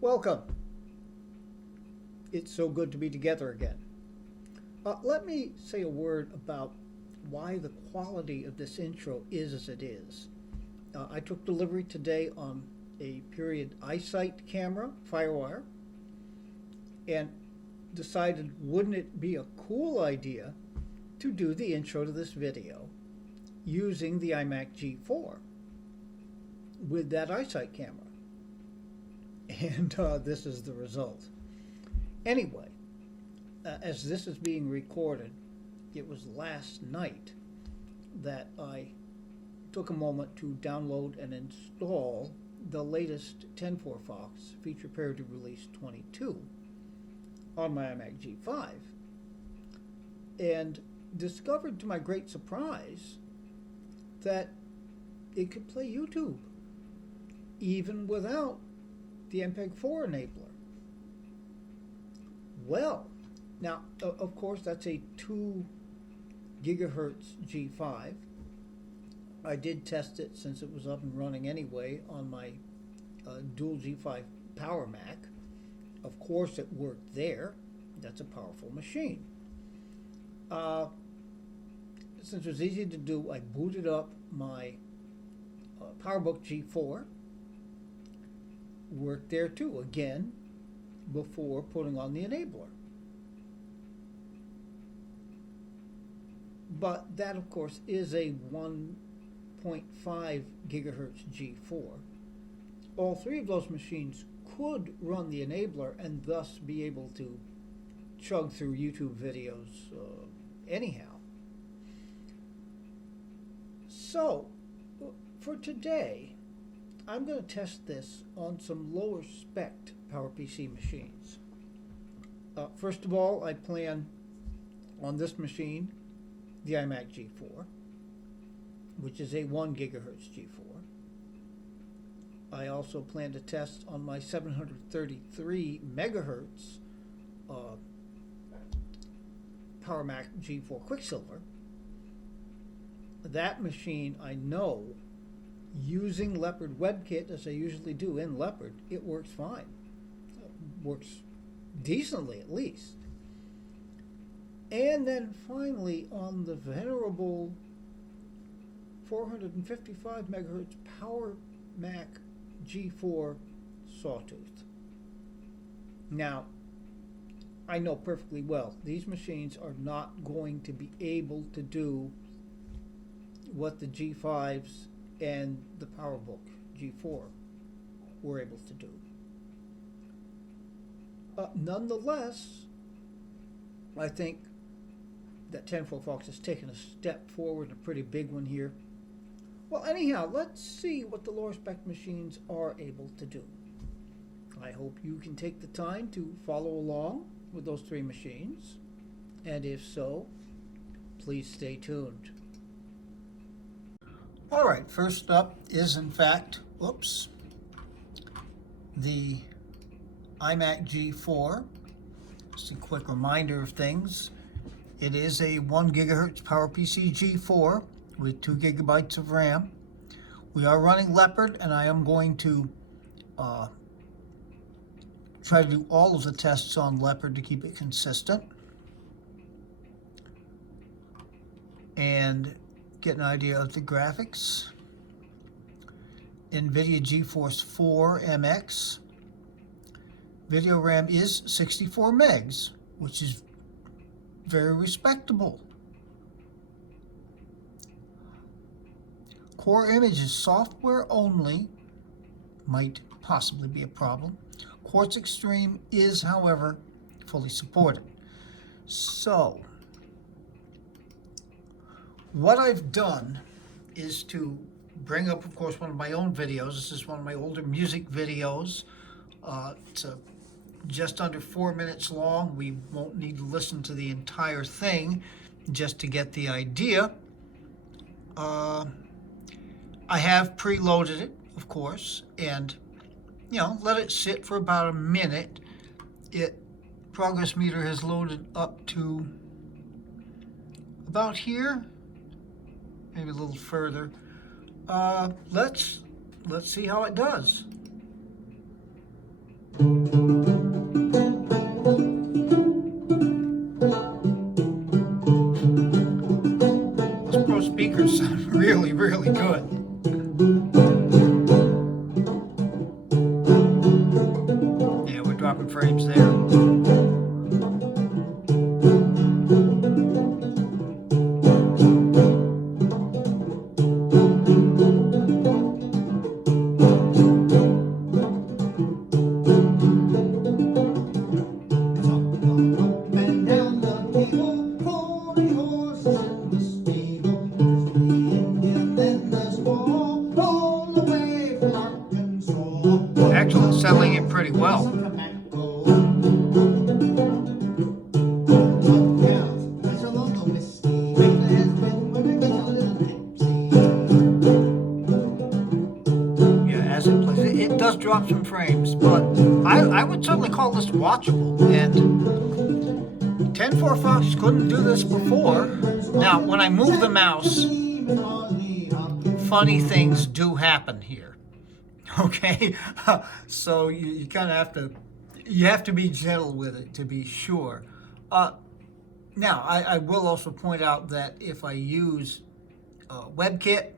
Welcome. It's so good to be together again. Let me say a word about why the quality of this intro is as it is. I took delivery today on a period eyesight camera, Firewire, and decided wouldn't it be a cool idea to do the intro to this video using the iMac G4 with that eyesight camera. And this is the result. Anyway, as this is being recorded, it was last night that I took a moment to download and install the latest TenFourFox Feature Parity Release 22 on my iMac G5 and discovered to my great surprise that it could play YouTube even without the MPEG-4 enabler. Well, now of course that's a 2 gigahertz G5. I did test it since it was up and running anyway on my dual G5 Power Mac. Of course it worked there. That's a powerful machine. Since it was easy to do, I booted up my PowerBook G4. Worked there too, again, before putting on the enabler. But that, of course, is a 1.5 gigahertz G4. All three of those machines could run the enabler and thus be able to chug through YouTube videos anyhow. So, for today, I'm going to test this on some lower spec'd PowerPC machines. First of all, I plan on this machine, the iMac G4, which is a 1 gigahertz G4. I also plan to test on my 733 megahertz Power Mac G4 QuickSilver. That machine, I know, using Leopard WebKit, as I usually do in Leopard, it works fine. Works decently, at least. And then finally, on the venerable 455 megahertz Power Mac G4 Sawtooth. Now, I know perfectly well these machines are not going to be able to do what the G5s and the PowerBook G4 were able to do. Nonetheless, I think that TenFourFox has taken a step forward, a pretty big one here. Well, anyhow, let's see what the lower spec machines are able to do. I hope you can take the time to follow along with those three machines, and if so, please stay tuned. All right, first up is in fact, the iMac G4. Just a quick reminder of things. It is a 1 gigahertz PowerPC G4 with 2 gigabytes of RAM. We are running Leopard, and I am going to try to do all of the tests on Leopard to keep it consistent and get an idea of the graphics. NVIDIA GeForce 4 MX. Video RAM is 64 megs, which is very respectable. Core image is software only, might possibly be a problem. Quartz Extreme is, however, fully supported. So, what I've done is to bring up, of course, one of my own videos. This is one of my older music videos. It's just under 4 minutes long. We won't need to listen to the entire thing just to get the idea. I have preloaded it, of course, and let it sit for about a minute. Progress meter has loaded up to about here, maybe a little further. Let's see how it does. frames there. Actually settling it pretty well. Yeah, as it plays, it does drop some frames, but I would certainly call this watchable. And TenFourFox couldn't do this before. Now, when I move the mouse, funny things do happen here. Okay, so you kind of have to be gentle with it to be sure. Now, I will also point out that if I use WebKit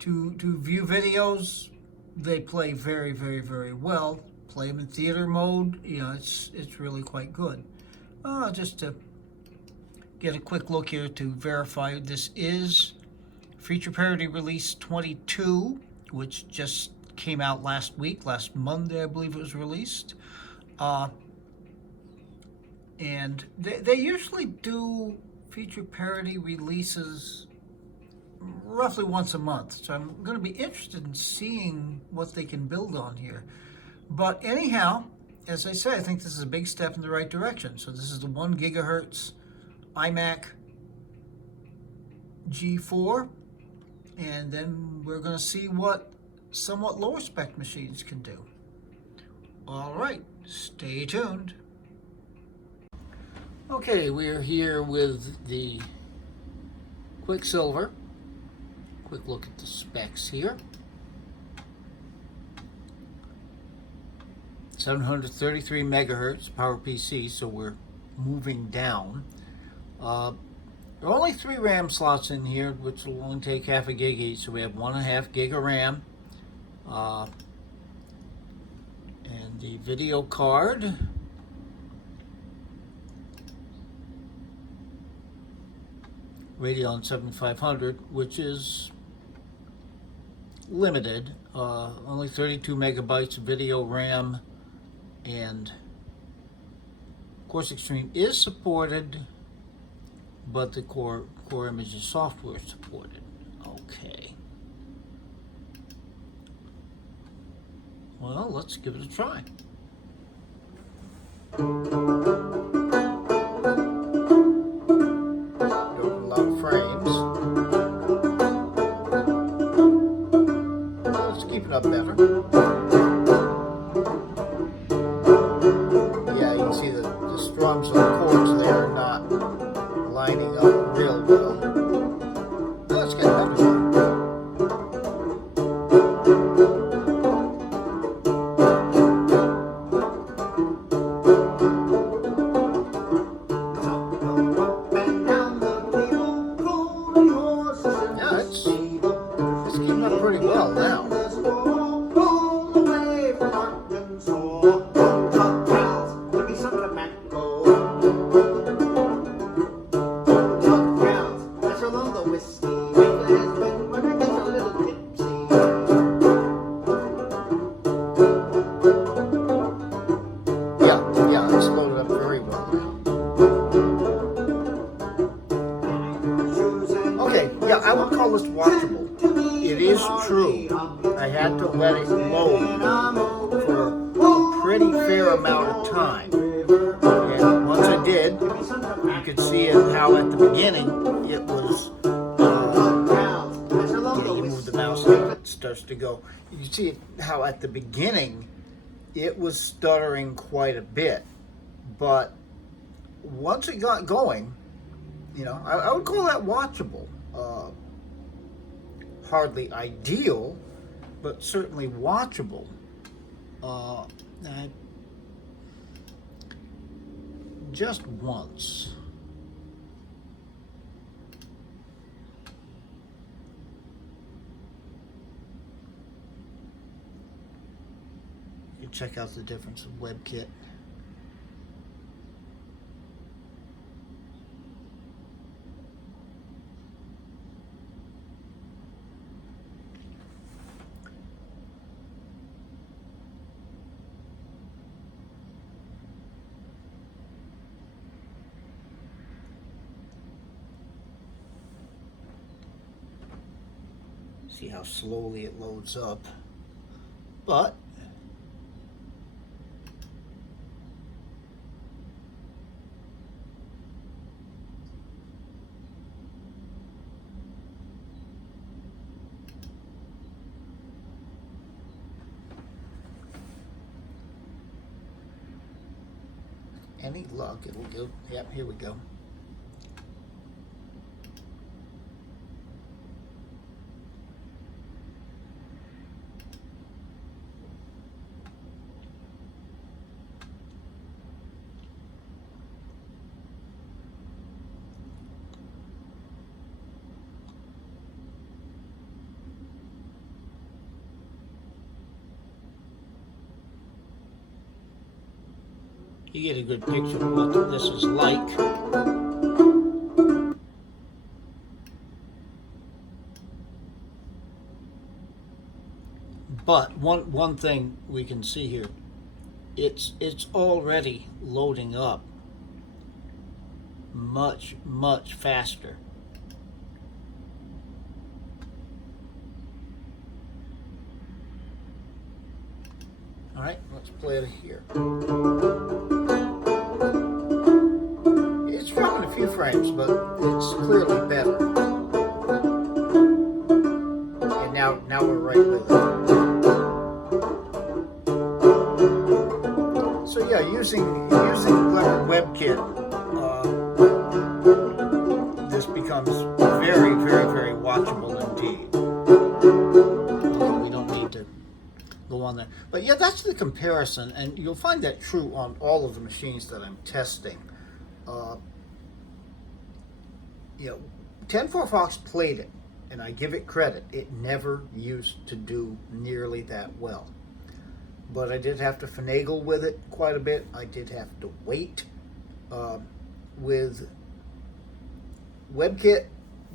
to view videos, they play very, very, very well. Play them in theater mode, you know, it's really quite good. Just to get a quick look here to verify, this is Feature Parity Release 22, which just came out last week, last Monday, I believe it was released. And they usually do feature parity releases roughly once a month. So I'm going to be interested in seeing what they can build on here. But anyhow, as I say, I think this is a big step in the right direction. So this is the 1 gigahertz iMac G4. And then we're going to see what somewhat lower spec machines can do. All right, stay tuned. Okay, we're here with the QuickSilver. Quick look at the specs here. 733 megahertz PowerPC, so we're moving down. There are only 3 RAM slots in here, which will only take half a gig each, so we have 1.5 gig of RAM. And the video card. Radeon 7500, which is limited, only 32 megabytes of video RAM, and of course Extreme is supported, but the core images software is supported. Okay. Well, let's give it a try. Frames. Let's keep it up better. Yeah, you can see the strums of the chords there are not lining up real well. Let's get better. Pretty well now. Yeah, it's loaded up very well now. Okay, yeah, I would call this watchable. It is true, I had to let it load for a pretty fair amount of time. And once I did, you could see how at the beginning it was, you move the mouse and it starts to go. You can see how at the beginning it was stuttering quite a bit. But once it got going, you know, I would call that watchable. Hardly ideal, but certainly watchable. Just once. You check out the difference of WebKit. See how slowly it loads up, but any luck, it'll go. Yep, here we go. You get a good picture of what this is like. But one thing we can see here, it's already loading up much faster. All right, let's play it here. It's dropping a few frames, but it's clearly better. And now we're right with it. So yeah, using Clever WebKit, this becomes very watchable indeed. We don't need to go on there. But yeah, that's the comparison, and you'll find that true on all of the machines that I'm testing. You know, TenFourFox played it, and I give it credit. It never used to do nearly that well. But I did have to finagle with it quite a bit. I did have to wait. With WebKit,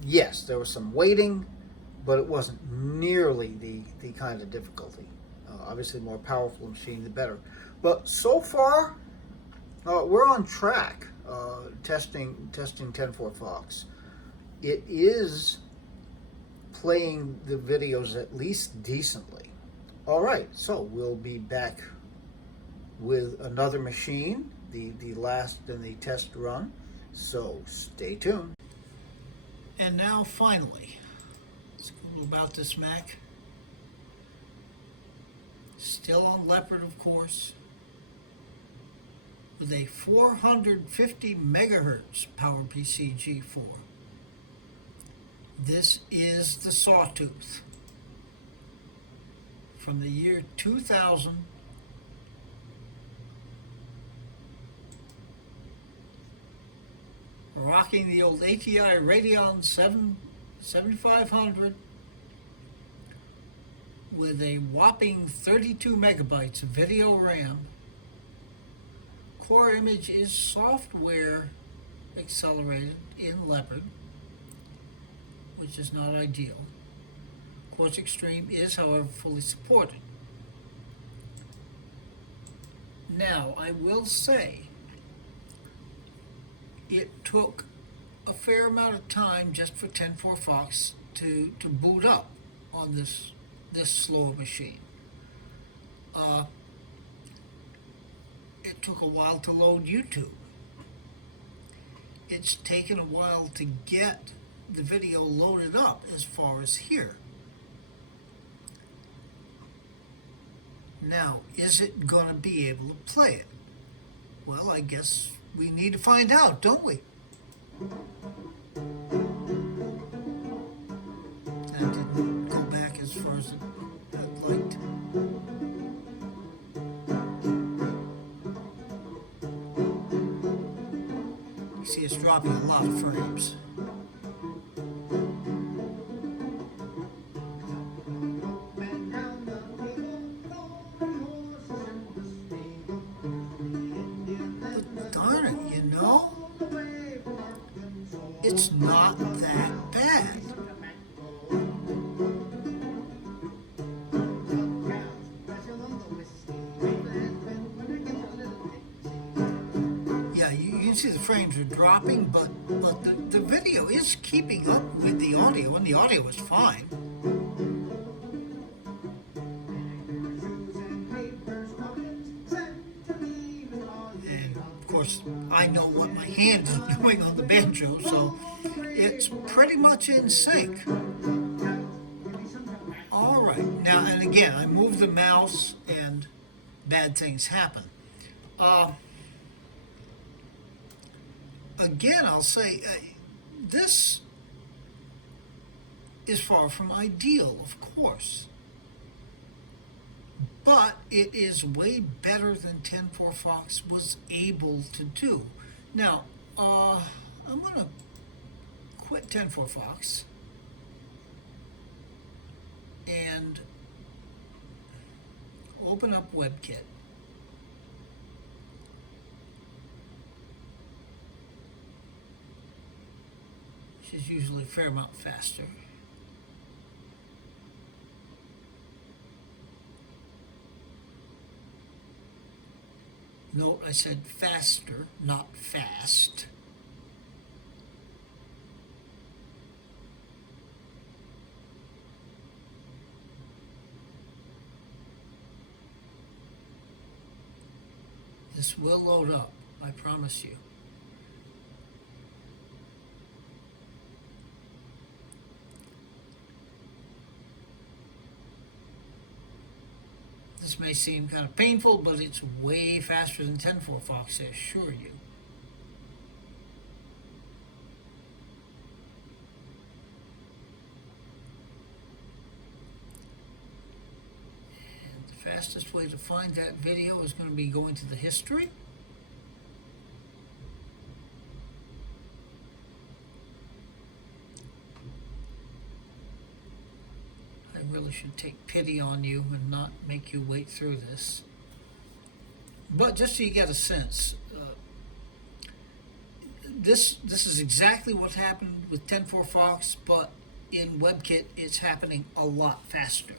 yes, there was some waiting, but it wasn't nearly the kind of difficulty. Obviously, the more powerful machine, the better. But so far, we're on track testing TenFourFox. It is playing the videos at least decently. All right, so we'll be back with another machine, the last in the test run. So stay tuned. And now finally, let's go about this Mac. Still on Leopard, of course, with a 450 megahertz PowerPC G4. This is the Sawtooth from the year 2000. Rocking the old ATI Radeon 7500 with a whopping 32 megabytes of video RAM. Core image is software accelerated in Leopard, which is not ideal. Quartz Extreme is, however, fully supported. Now, I will say, it took a fair amount of time just for TenFourFox to boot up on this slower machine. It took a while to load YouTube. It's taken a while to get the video loaded up as far as here. Now, is it going to be able to play it? Well, I guess we need to find out, don't we? That didn't go back as far as I'd liked. You see, it's dropping a lot of frames. it's not that bad. Yeah, you see the frames are dropping, but the video is keeping up with the audio, and the audio is fine. Of course, I know what my hand is doing on the banjo, so it's pretty much in sync. All right, now, and again, I move the mouse and bad things happen. Again, I'll say, this is far from ideal, of course. But it is way better than TenFourFox was able to do. Now, I'm going to quit TenFourFox and open up WebKit. Which is usually a fair amount faster. Note I said faster, not fast. This will load up, I promise you. This may seem kind of painful, but it's way faster than TenFourFox, I assure you. And the fastest way to find that video is going to be going to the history. Really should take pity on you and not make you wait through this. But just so you get a sense, this is exactly what happened with TenFourFox, but in WebKit it's happening a lot faster.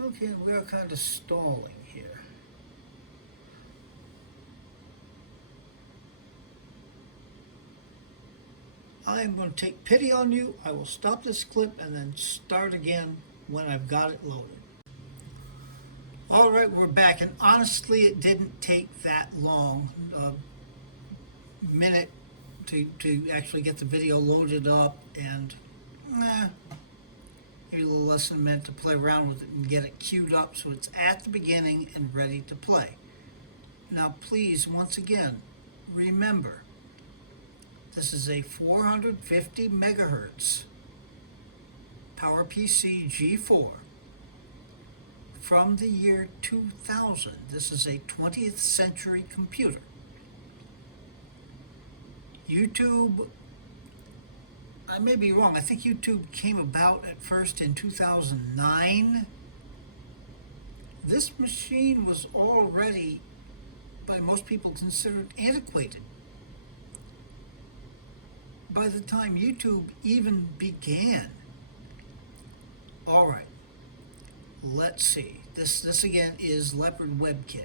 Okay, we are kind of stalling here. I am going to take pity on you. I will stop this clip and then start again when I've got it loaded. All right, we're back, and honestly, it didn't take that long, a minute to actually get the video loaded up, and maybe a little less than a minute to play around with it and get it queued up so it's at the beginning and ready to play. Now please, once again, remember, this is a 450 megahertz PowerPC G4 from the year 2000. This is a 20th century computer. YouTube, I may be wrong. I think YouTube came about at first in 2009. This machine was already, by most people, considered antiquated by the time YouTube even began. All right, let's see. This again is Leopard WebKit.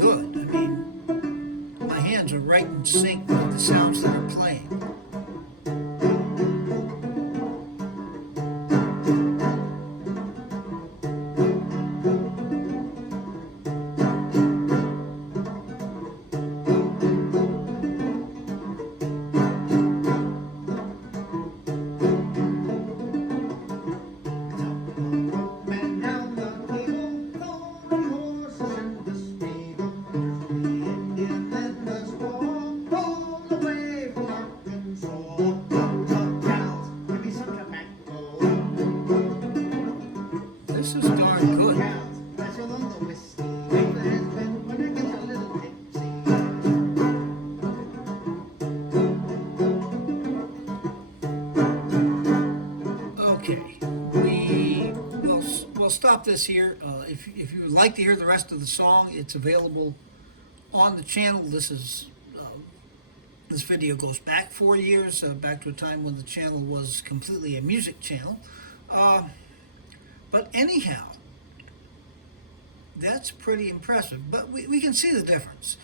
Good. I mean, my hands are right in sync with the sounds that are playing. This is darn good. Okay, we'll stop this here. If you would like to hear the rest of the song, it's available on the channel. This video goes back 4 years, back to a time when the channel was completely a music channel. But anyhow, that's pretty impressive. But we can see the difference.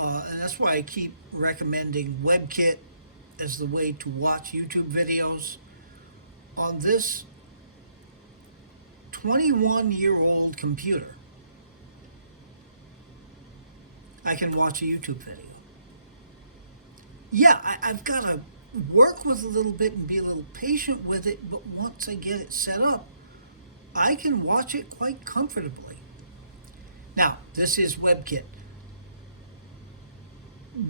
And that's why I keep recommending WebKit as the way to watch YouTube videos. On this 21-year-old computer, I can watch a YouTube video. Yeah, I've got to work with a little bit and be a little patient with it, but once I get it set up, I can watch it quite comfortably. Now, this is WebKit.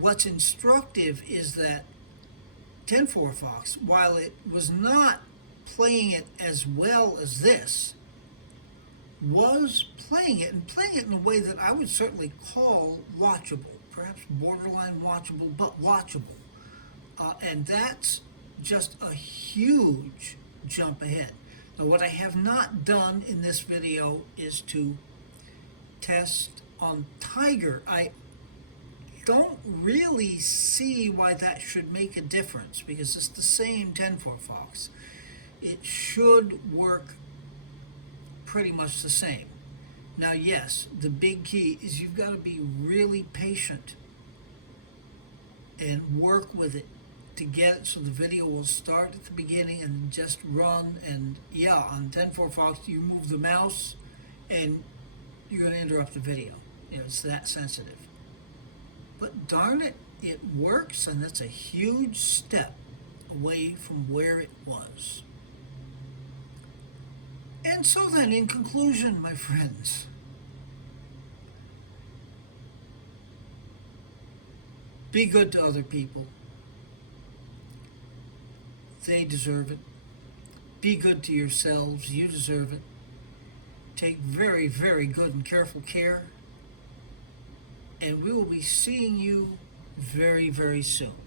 What's instructive is that TenFourFox, while it was not playing it as well as this, was playing it, and playing it in a way that I would certainly call watchable, perhaps borderline watchable, but watchable. And that's just a huge jump ahead. Now, what I have not done in this video is to test on Tiger. I don't really see why that should make a difference, because it's the same TenFourFox. It should work pretty much the same. Now, yes, the big key is you've got to be really patient and work with it to get it so the video will start at the beginning and just run. And yeah, on TenFourFox, you move the mouse and you're going to interrupt the video. You know, it's that sensitive. But darn it, it works, and that's a huge step away from where it was. And so then, in conclusion, my friends, be good to other people. They deserve it. Be good to yourselves. You deserve it. Take very, very good and careful care. And we will be seeing you very, very soon.